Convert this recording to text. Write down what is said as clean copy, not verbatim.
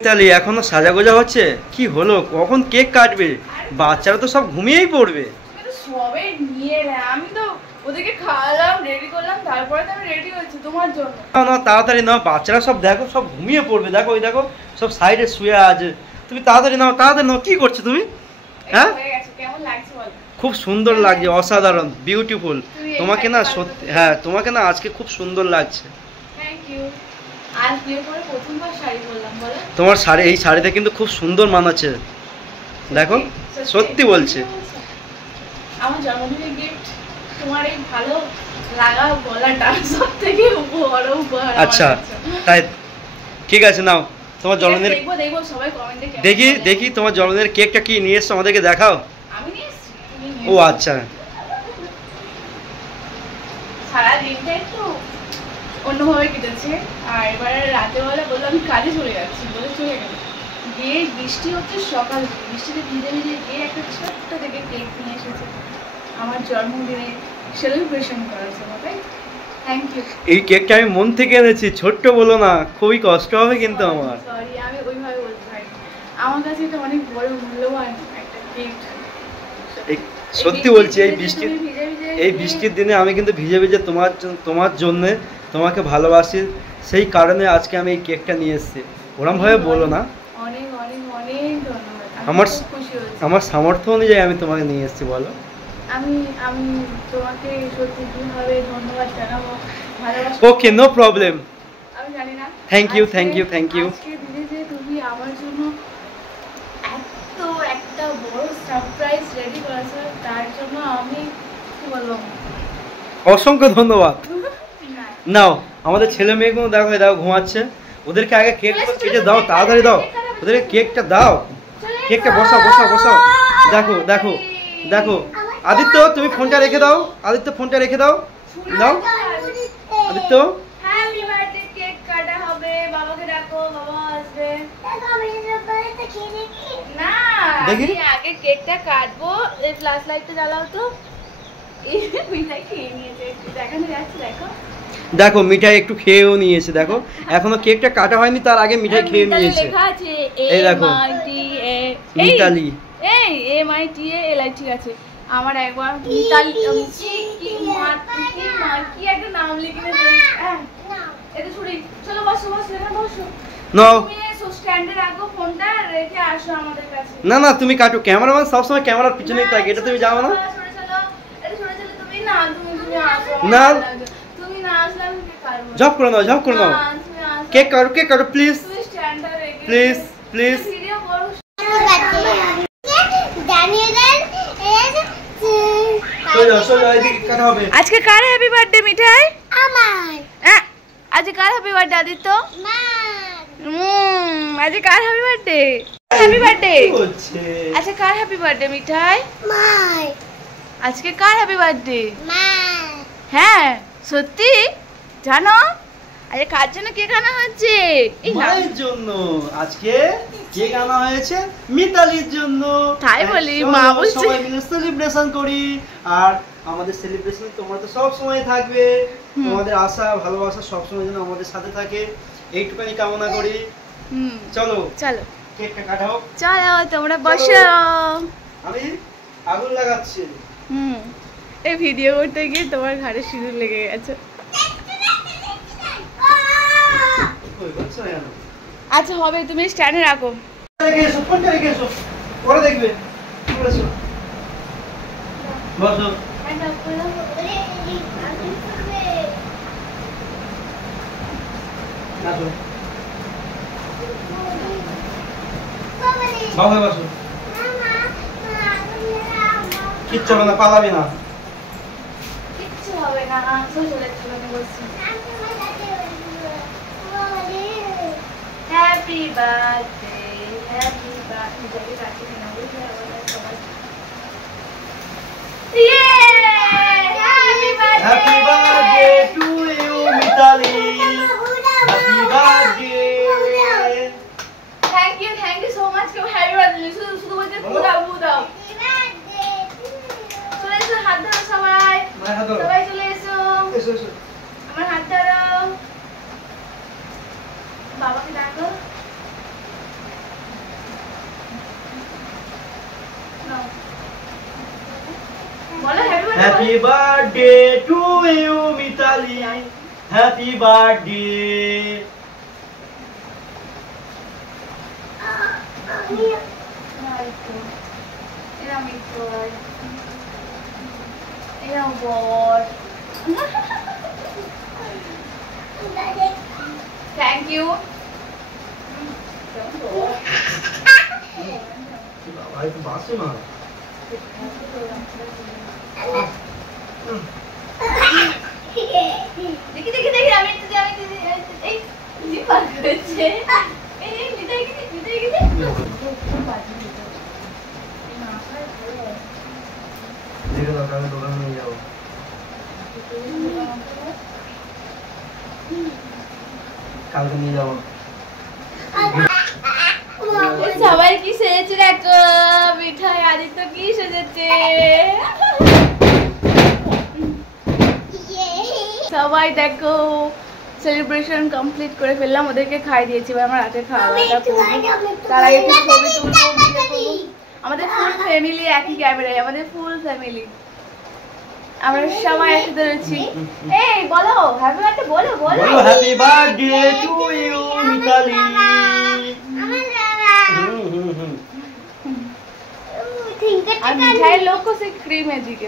তাহলে এখনো সাজাগোজা হচ্ছে? কি হলো, কখন কেক কাটবে? বাচ্চারা তো সব ঘুমিয়েই পড়বে। সবে নিয়ে আমি তো ওদেরকে খাওয়ালাম, রেডি করলাম, তারপরে তো আমি রেডি হচ্ছি তোমার জন্য। না না, তাড়াতাড়ি নাও, বাচ্চারা সব দেখো সব ঘুমিয়ে পড়বে। দেখো ওই দেখো সব সাইডে শুয়ে আছে। তুমি তাড়াতাড়ি নাও, তাড়াতাড়ি নাও। কি করছো তুমি? হ্যাঁ, কেমন লাগছে বল? খুব সুন্দর লাগছে, অসাধারণ, বিউটিফুল। তোমাকে না সত্যি, হ্যাঁ তোমাকে না আজকে খুব সুন্দর লাগছে। Thank you. আজ বিয়ে করে প্রথমবার শাড়ি পরলাম, বলো। তোমার শাড়ি, এই শাড়িটা কিন্তু খুব সুন্দর মানাচ্ছে, দেখো সত্যি বলছি। আমার জন্মদিনের গিফট তোমার এই ভালো লাগা গলাটা সবথেকে বড় উপহার। আচ্ছা তাই, ঠিক আছে নাও তোমার জন্মদিনের। দেখবো সবাই কমেন্টে দেখি দেখি তোমার জন্মদিনের কেকটা কি নিয়ে এসছো, আমাদেরকে দেখাও। আমি নিয়ে এসেছি। ও আচ্ছা। সারা দিনটা একটু অন্যভাবে কেটেছে, আর এবারে রাতেরবেলা বললাম আমি কাজে চলে যাচ্ছি বলে চলে গেল। গিয়ে বৃষ্টি হচ্ছে সকাল থেকে, বৃষ্টিতে ভিজে ভিজে গিয়ে একটা ছোট্ট থেকে কেক নিয়ে এসেছে আমার জন্মদিনে সেলিব্রেশন করার জন্য। তাই থ্যাংক ইউ। এই কেকটা আমি মন থেকে এনেছি, ছোট্ট বলো না, খুবই কষ্ট হবে কিন্তু আমার। সরি, আমি ওইভাবে বলতে পারি। আমার কাছে এটা অনেক বড় মূল্যবান একটা গিফট। সত্যি বলছি, এই বৃষ্টির দিনে আমি কিন্তু ভিজে ভিজে তোমার জন্য, তোমাকে ভালোবাসি, সেই কারণে আজকে আমি এই কেকটা নিয়ে এসেছি। ওরম ভাবে বলো না। অনেক অনেক অনেক ধন্যবাদ। আমার সামর্থ্য অনুযায়ী আমি তোমাকে নিয়ে এসেছি, বলো। আমি তোমাকে সত্যি কিভাবে ধন্যবাদ জানাবো, ভালোবাসা। Okay, no problem. আমি জানি না। Thank you thank you thank you. আজকে দিনে যে তুমি আমার জন্য এত একটা বড় সারপ্রাইজ রেডি করেছো, তার জন্য আমি কি বলবো, অসংখ্য ধন্যবাদ। নাও, আমাদের ছেলে মেয়েগুলো দেখো দেখো ঘুমাচ্ছে, ওদেরকে আগে কেক কেটে দাও, তাড়াতাড়ি দাও, ওদেরকে কেকটা দাও। কেকটা বসাও বসাও বসাও। দেখো দেখো দেখো, আদিত্য তুমি ফোনটা রেখে দাও, আদিত্য ফোনটা রেখে দাও। দাও আদিত্য। হ্যাপি বার্থডে, কেক কাটা হবে, বাবাকে ডাকো, বাবা আসবে। না, দেখি আগে কেকটা কাটবো, এই ফ্ল্যাশ লাইটটা জ্বালাও তো। এই মিঠাই খেয়ে নিয়েছে, দেখানো যাচ্ছে, দেখো দেখো মিঠাই একটু খেয়েও নিয়েছে, দেখো এখনো কেকটা কাটা হয়নি, তার আগে মিঠাই খেয়ে নিয়েছে। লেখা আছে এই দেখো মিতালি, এই MITALI, ঠিক আছে। আমার একবার মিতালি কি একটা নাম লিখে দিয়েছে। এটা ছুরি, চলো বসো বসো, এখানে বসো। নাও তুমি স্ট্যান্ডে রাখো ফোনটা, রেখে আসো আমাদের কাছে। না না তুমি কাটো, ক্যামেরাম্যান সবসময় ক্যামেরার পিছনেই থাকে, এটা তুমি জানো না। তুমি না, তুমি আসো না, তুমি না আসলে আমি কি করব? জব করে নাও, জব করে নাও। কেক কাটো প্লিজ, তুমি স্ট্যান্ডটা রেখে প্লিজ প্লিজ। ভিডিও করো। আজকে কার হ্যাপি বার্থডে মিঠাই? আমার। আজকে কার হ্যাপি বার্থডে আদিত্য? আজকে কার হ্যাপি বার্থডে? Happy birthday. আজকে কার হ্যাপি বার্থডে মিঠাই? আজকে কার হ্যাপি বার্থডে? হ্যাঁ সত্যি জানো? আজকে কার জন্য কেক আনা হচ্ছে? মায়ের জন্য আজকে কেক আনা হয়েছে, মিতালির জন্য। তাই বলি, মা বলছে সবাই মিলে সেলিব্রেশন করি, আর আমাদের সেলিব্রেশন তোমরা তো সব সময় থাকবে, তোমাদের আশা ভালোবাসা সব সময় যেন আমাদের সাথে থাকে, এইটুকুনি কামনা করি। চলো চলো কেকটা কাটাও, চলো তোমরা বসো, আমি আগুন লাগাচ্ছি। এই ভিডিও করতে গিয়ে তোমার ঘাড়ে সিঁদুর লেগে গেছে। আচ্ছা হবে, তুমি স্ট্যান্ডে রাখো। পরে দেখবে। বসো। বাবা বসো। কিচ্ছু হবে না, পালাবি না। কিচ্ছু হবে না, চলে চলে বলছি। Happy birthday, happy birthday. Happy birthday to you Mitali, happy birthday. Thank you so much. কেউ হ্যাপি বার্থডে শুধু বলতে দাও। চলে এসো, হাত ধরো সবাই, সবাই চলে এসো, আমার হাত ধরো। বাবাকে ডাকো। Happy birthday to you Mitali, happy birthday. Thank you. বাসে মা দেখি দেখি দেখি আমি এই জিপার করেছে এই নিতাই গিয়ে দেখে দাও, আমি দোকানে নিয়ে যাবো। কালকে নিয়ে যাবো। সবাই কি সেজেছে দেখো, মিঠাই আদিত্য কি সেজেছে, সবাই দেখো সেলিব্রেশন কমপ্লিট করে ফেললাম, ওদেরকে খাই দিয়েছি। এবার আমার রাতে খাওয়া দাওয়া করবো, তার আগে একটু ছবি তুলবো, ভিডিও করবো। আমাদের ফুল ফ্যামিলি একই ক্যামেরায়, আমাদের ফুল ফ্যামিলি আমরা সবাই একসাথে রয়েছি। এই বলো হ্যাপি বার্থডে, বলো বলো happy birthday to you Mitali. আর মিঠাইয়ের লোক को से क्रीम है जी के